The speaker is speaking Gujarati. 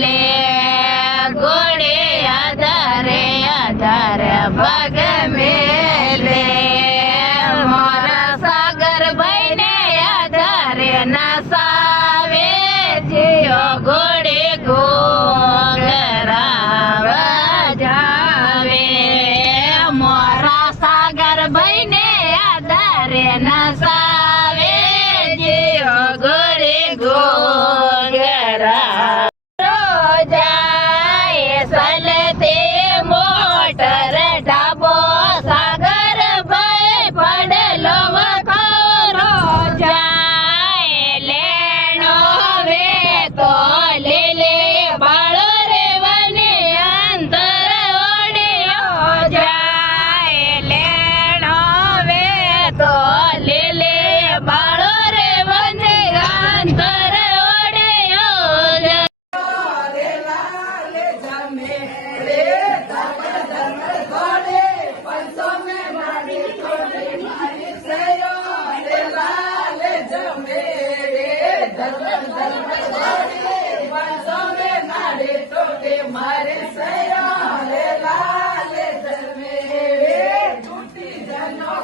લે ઘોડે આધારે આધારે પગ મેલે મારા સાગર ભાઈ ને આધારે નસાવે જીઓ ઘોડે ઘોઘરા વજાવે મારા સાગર ભાઈ ને આધારે નસાવે જીઓ ઘોડે ઘોઘરા જાય સલતે મોટર ઢાબો સાગર ભાઈ પડલો વખરો જાય લેણો વે તો લીલે બાળો રે વને અંતર ઓડ્યો જાય લેણો વે તો લીલે બાળો રે વને અંતર ઓડ્યો જાય મારે સયો રે લાલ જમે રે તૂટી જનો